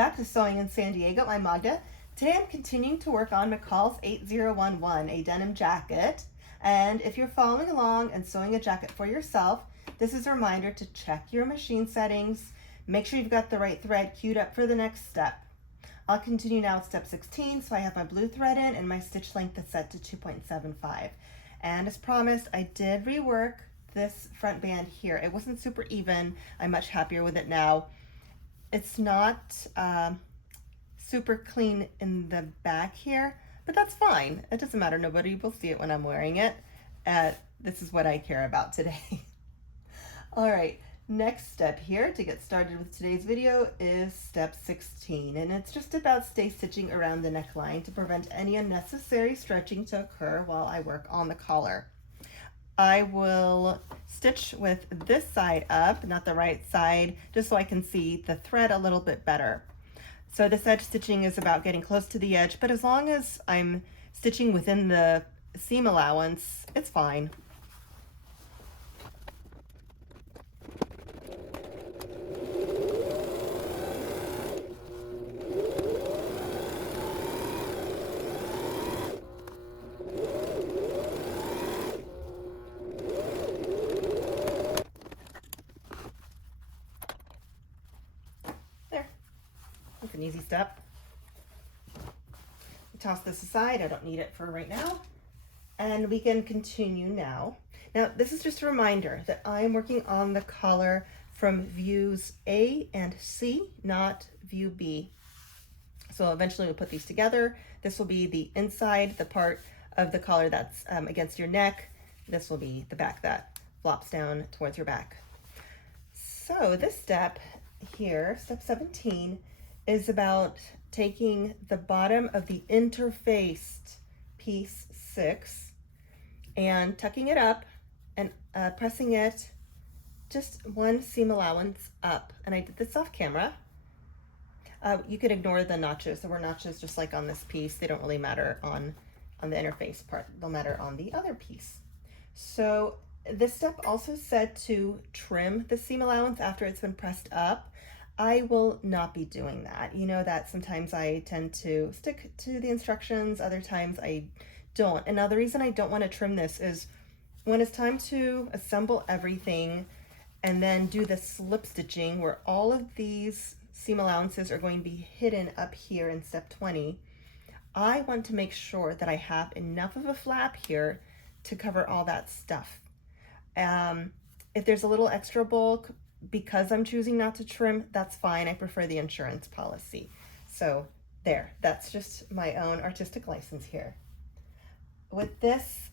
back to Sewing in San Diego. I'm Magda. Today I'm continuing to work on McCalls 8011, a denim jacket. And if you're following along and sewing a jacket for yourself, this is a reminder to check your machine settings. Make sure you've got the right thread queued up for the next step. I'll continue now with step 16, so I have my blue thread in and my stitch length is set to 2.75. And as promised, I did rework this front band here. It wasn't super even. I'm much happier with it now. It's not super clean in the back here, but that's fine. It doesn't matter. Nobody will see it when I'm wearing it. This is what I care about today. All right, next step here to get started with today's video is step 16, and it's just about stay stitching around the neckline to prevent any unnecessary stretching to occur while I work on the collar. I will stitch with this side up, not the right side, just so I can see the thread a little bit better. So this edge stitching is about getting close to the edge, but as long as I'm stitching within the seam allowance, it's fine. It's an easy step. Toss this aside. I don't need it for right now. And we can continue now. Now, this is just a reminder that I'm working on the collar from views A and C, not view B. So eventually we'll put these together. This will be the inside, the part of the collar that's against your neck. This will be the back that flops down towards your back. So this step here, step 17, is about taking the bottom of the interfaced piece 6 and tucking it up and pressing it just one seam allowance up. And I did this off camera. You could ignore the notches. There were notches just like on this piece. They don't really matter on the interface part. They'll matter on the other piece. So this step also said to trim the seam allowance after it's been pressed up. I will not be doing that. You know that sometimes I tend to stick to the instructions, other times I don't. And now the reason I don't want to trim this is when it's time to assemble everything and then do the slip stitching where all of these seam allowances are going to be hidden up here in step 20, I want to make sure that I have enough of a flap here to cover all that stuff. If there's a little extra bulk, because I'm choosing not to trim, that's fine. I prefer the insurance policy. So there, that's just my own artistic license here. With this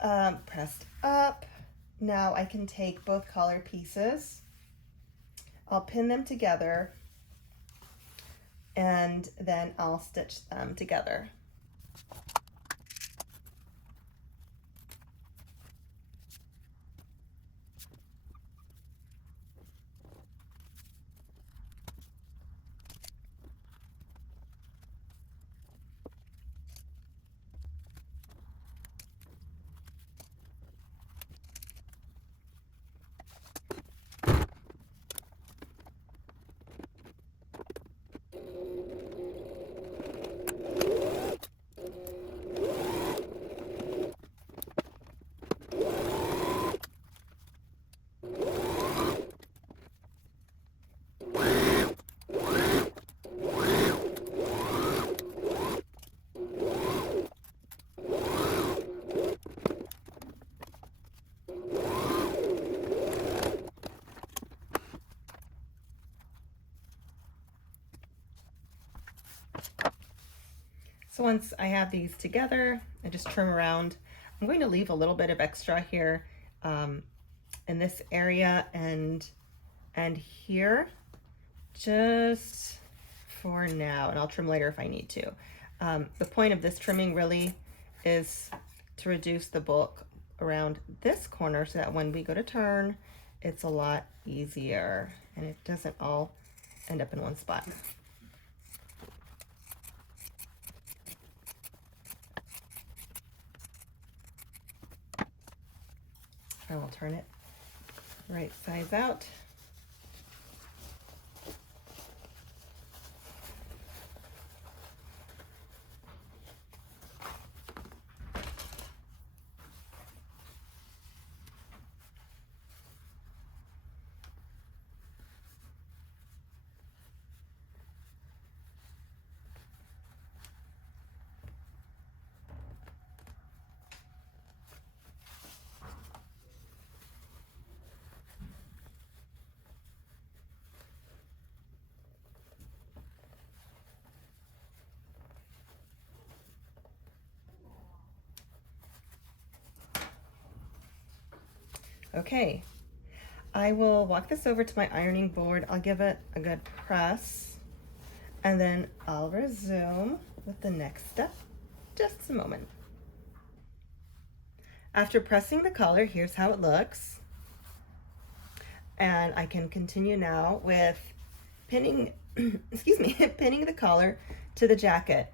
pressed up, now I can take both collar pieces. I'll pin them together and then I'll stitch them together. So once I have these together, I just trim around. I'm going to leave a little bit of extra here in this area and here, just for now, and I'll trim later if I need to. The point of this trimming really is to reduce the bulk around this corner so that when we go to turn, it's a lot easier and it doesn't all end up in one spot. I will turn it right size out. Okay, I will walk this over to my ironing board. I'll give it a good press, and then I'll resume with the next step. Just a moment. After pressing the collar, here's how it looks. And I can continue now with pinning, excuse me, pinning the collar to the jacket.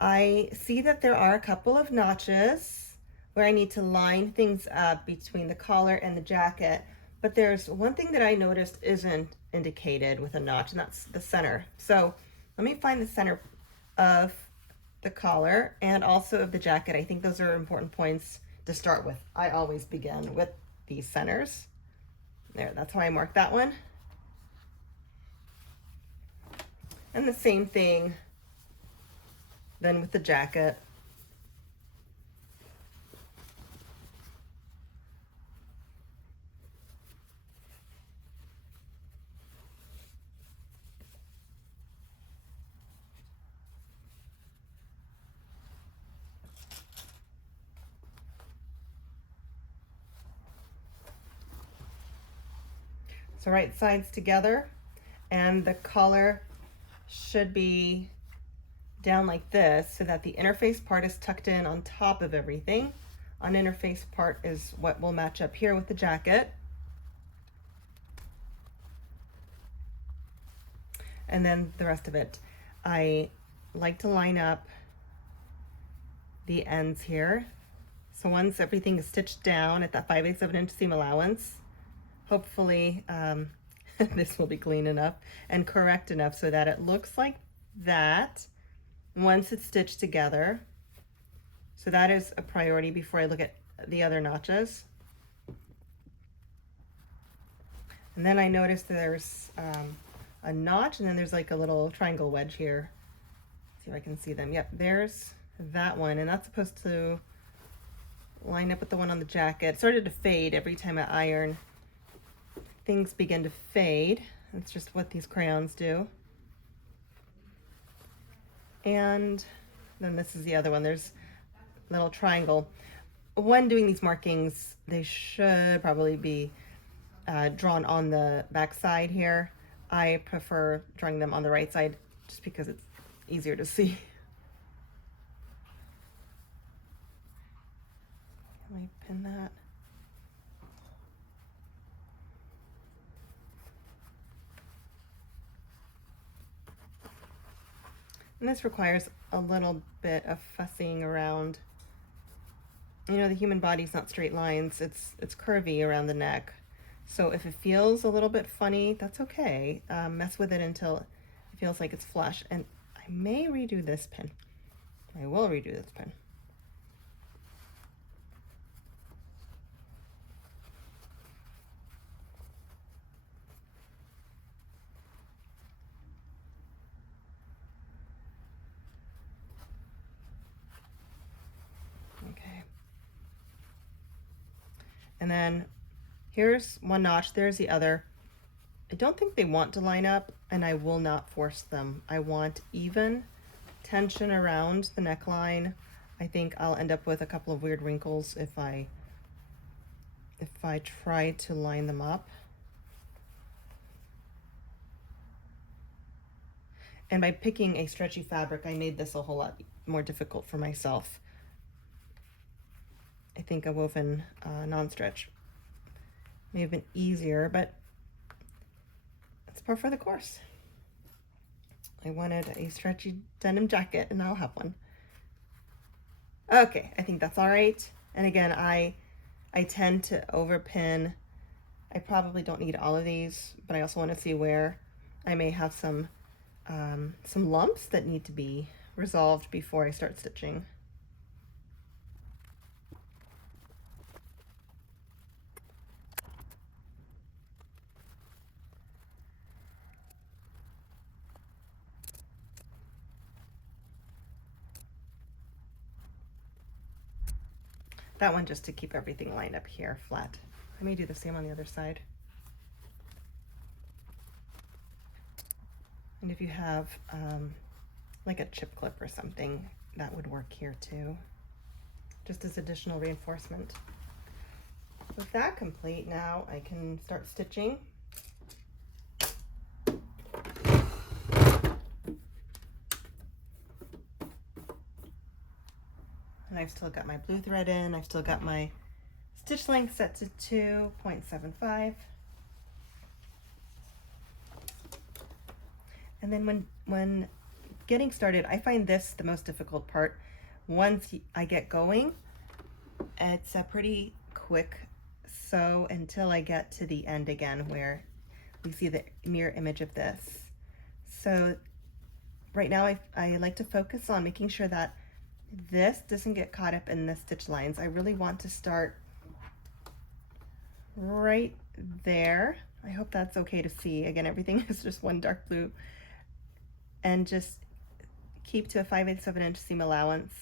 I see that there are a couple of notches where I need to line things up between the collar and the jacket, but there's one thing that I noticed isn't indicated with a notch, and that's the center. So let me find the center of the collar and also of the jacket. I think those are important points to start with. I always begin with these centers. There, that's how I mark that one. And the same thing then with the jacket. So right sides together, and the collar should be down like this so that the interface part is tucked in on top of everything. Uninterfaced part is what will match up here with the jacket. And then the rest of it. I like to line up the ends here. So once everything is stitched down at that 5/8 of an inch seam allowance, hopefully this will be clean enough and correct enough so that it looks like that once it's stitched together. So that is a priority before I look at the other notches. And then I noticed there's a notch, and then there's like a little triangle wedge here. See if I can see them. Yep, there's that one, and that's supposed to line up with the one on the jacket. It started to fade every time I iron. Things begin to fade. That's just what these crayons do. And then this is the other one. There's a little triangle. When doing these markings, they should probably be drawn on the back side here. I prefer drawing them on the right side just because it's easier to see. Let me pin that. And this requires a little bit of fussing around. You know, the human body's not straight lines, it's curvy around the neck. So if it feels a little bit funny, that's okay. Mess with it until it feels like it's flush. And I may redo this pin. I will redo this pin. Okay. And then here's one notch, there's the other. I don't think they want to line up, and I will not force them. I want even tension around the neckline. I think I'll end up with a couple of weird wrinkles if I try to line them up. And by picking a stretchy fabric, I made this a whole lot more difficult for myself. I think a woven non-stretch may have been easier, but it's par for the course. I wanted a stretchy denim jacket, and I'll have one. Okay, I think that's all right. And again, I tend to overpin. I probably don't need all of these, but I also want to see where I may have some lumps that need to be resolved before I start stitching. That one just to keep everything lined up here flat. I may do the same on the other side. And if you have like a chip clip or something, that would work here too, just as additional reinforcement. With that complete, now I can start stitching. And I've still got my blue thread in. I've still got my stitch length set to 2.75. And then when getting started, I find this the most difficult part. Once I get going, it's a pretty quick sew until I get to the end again where we see the mirror image of this. So right now I like to focus on making sure that this doesn't get caught up in the stitch lines. I really want to start right there. I hope that's okay to see. Again, everything is just one dark blue. And just keep to a 5/8 inch seam allowance.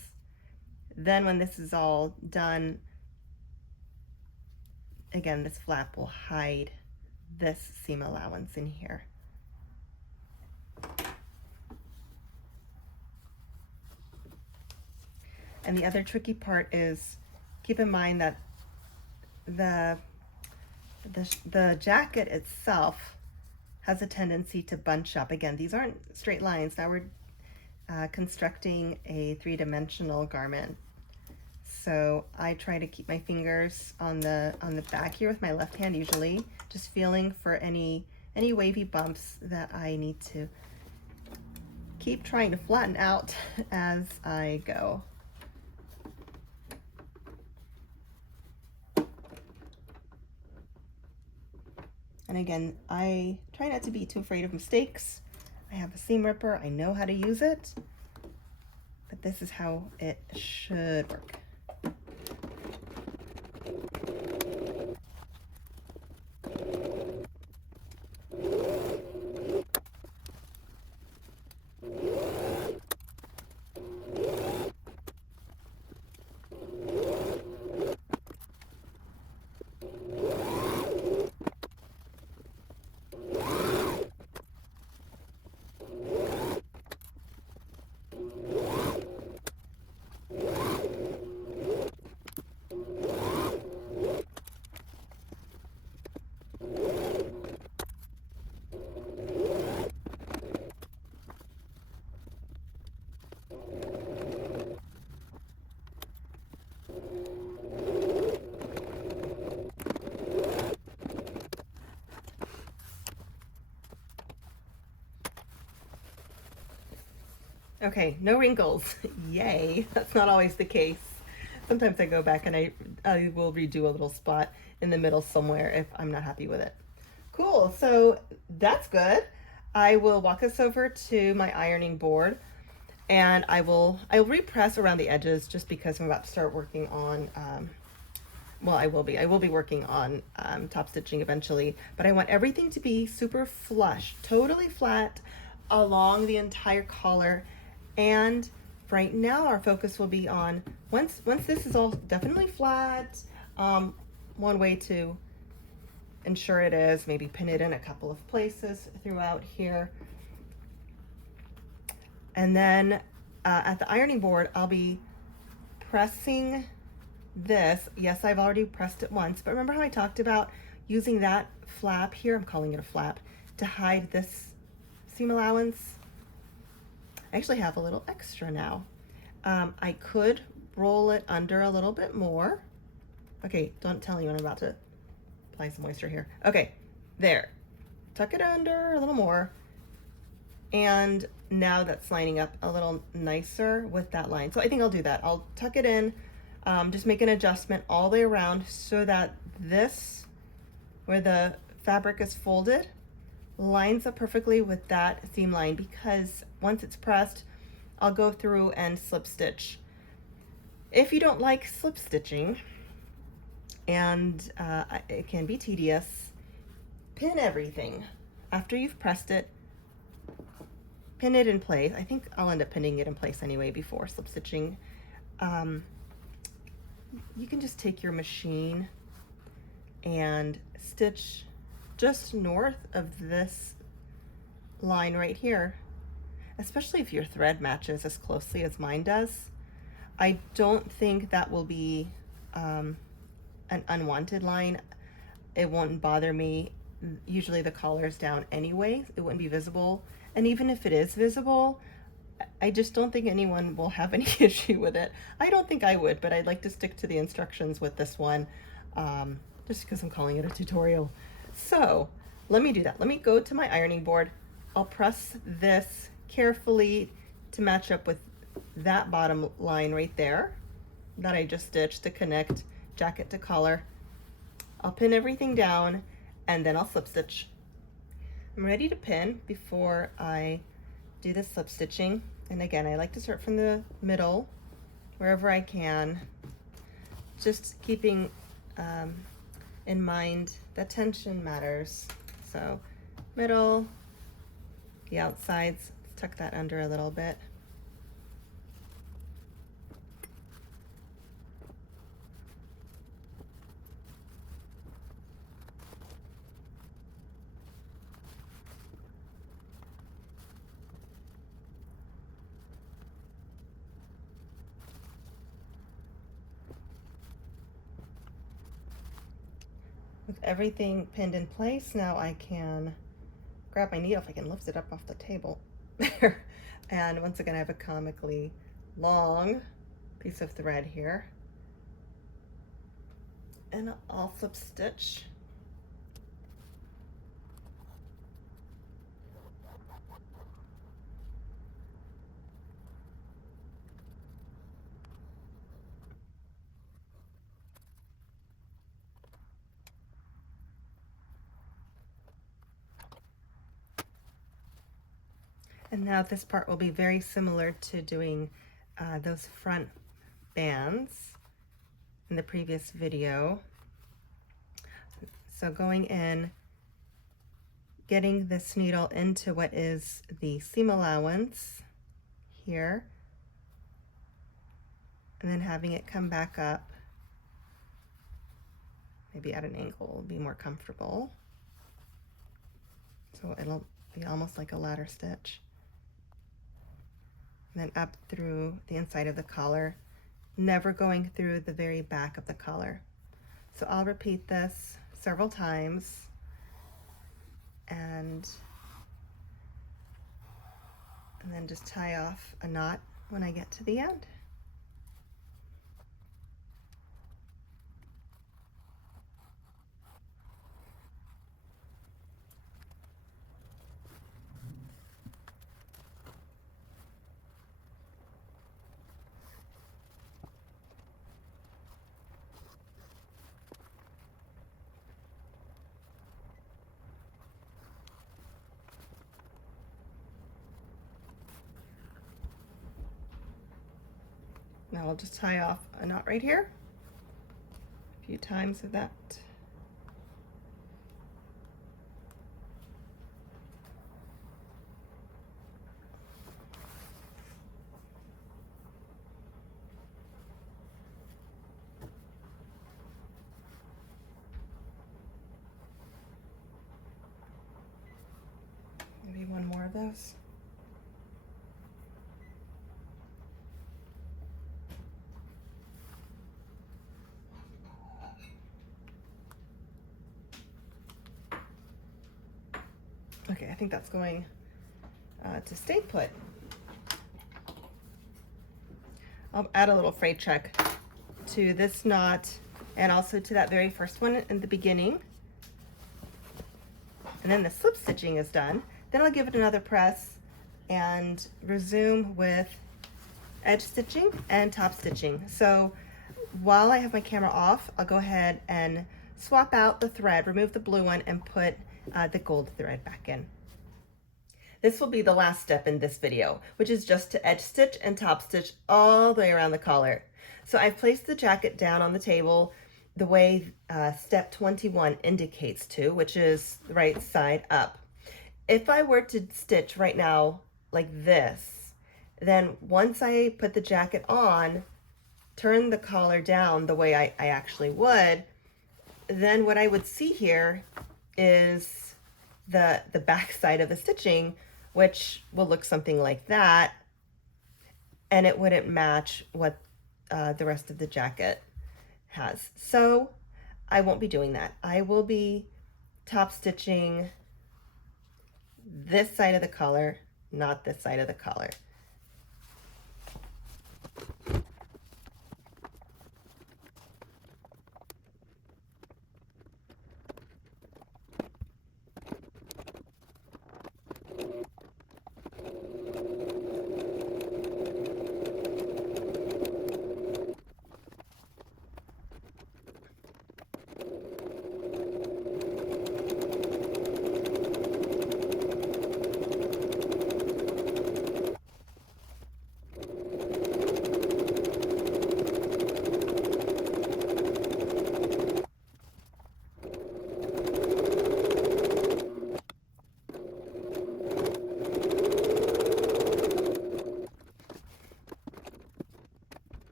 Then when this is all done, again, this flap will hide this seam allowance in here. And the other tricky part is keep in mind that the jacket itself has a tendency to bunch up. Again, these aren't straight lines. Now we're constructing a three-dimensional garment. So I try to keep my fingers on the back here with my left hand usually, just feeling for any wavy bumps that I need to keep trying to flatten out as I go. And again, I try not to be too afraid of mistakes. I have a seam ripper, I know how to use it, but this is how it should work. Okay, no wrinkles. Yay. That's not always the case. Sometimes I go back and I will redo a little spot in the middle somewhere if I'm not happy with it. Cool, so that's good. I will walk us over to my ironing board and I'll repress around the edges just because I'm about to start working on, well, I will be working on top stitching eventually, but I want everything to be super flush, totally flat along the entire collar. And right now our focus will be on, once this is all definitely flat, one way to ensure it is, maybe pin it in a couple of places throughout here. And then at the ironing board, I'll be pressing this. Yes, I've already pressed it once, but remember how I talked about using that flap here, I'm calling it a flap, to hide this seam allowance? I actually have a little extra now. I could roll it under a little bit more. Okay, don't tell anyone I'm about to apply some moisture here. Okay, there. Tuck it under a little more. And now that's lining up a little nicer with that line. So I think I'll do that. I'll tuck it in, just make an adjustment all the way around so that this, where the fabric is folded, lines up perfectly with that seam line, because once it's pressed, I'll go through and slip stitch. If you don't like slip stitching, and it can be tedious, pin everything. After you've pressed it, pin it in place. I think I'll end up pinning it in place anyway before slip stitching. You can just take your machine and stitch just north of this line right here, especially if your thread matches as closely as mine does. I don't think that will be an unwanted line, it won't bother me. Usually the collar's down anyway, it wouldn't be visible. And even if it is visible, I just don't think anyone will have any issue with it. I don't think I would, but I'd like to stick to the instructions with this one, just because I'm calling it a tutorial. So let me do that. Let me go to my ironing board. I'll press this carefully to match up with that bottom line right there that I just stitched to connect jacket to collar. I'll pin everything down and then I'll slip stitch. I'm ready to pin before I do the slip stitching. And again, I like to start from the middle wherever I can, just keeping in mind that tension matters. So middle, the outsides, let's tuck that under a little bit. With everything pinned in place, now I can grab my needle if I can lift it up off the table there. And once again, I have a comically long piece of thread here. And I'll slip stitch. And now this part will be very similar to doing those front bands in the previous video. So going in, getting this needle into what is the seam allowance here, and then having it come back up, maybe at an angle will be more comfortable. So it'll be almost like a ladder stitch. And then up through the inside of the collar, never going through the very back of the collar. So I'll repeat this several times and then just tie off a knot when I get to the end. Now I'll just tie off a knot right here, a few times of that. Maybe one more of those. Okay, I think that's going to stay put. I'll add a little fray check to this knot and also to that very first one in the beginning. And then the slip stitching is done. Then I'll give it another press and resume with edge stitching and top stitching. So while I have my camera off, I'll go ahead and swap out the thread, remove the blue one, and put the gold thread back in. This will be the last step in this video, which is just to edge stitch and top stitch all the way around the collar. So I've placed the jacket down on the table the way step 21 indicates to, which is the right side up. If I were to stitch right now like this, then once I put the jacket on, turn the collar down the way I actually would, then what I would see here is the back side of the stitching, which will look something like that, and it wouldn't match what the rest of the jacket has. So I won't be doing that. I will be top stitching this side of the collar, not this side of the collar.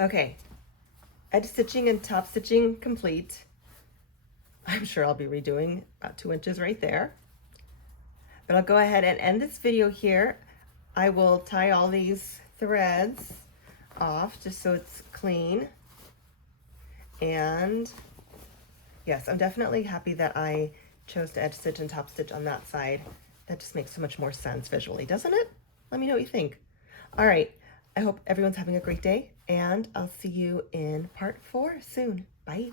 Okay, edge stitching and top stitching complete. I'm sure I'll be redoing about 2 inches right there. But I'll go ahead and end this video here. I will tie all these threads off just so it's clean. And yes, I'm definitely happy that I chose to edge stitch and top stitch on that side. That just makes so much more sense visually, doesn't it? Let me know what you think. All right, I hope everyone's having a great day, and I'll see you in part 4 soon. Bye.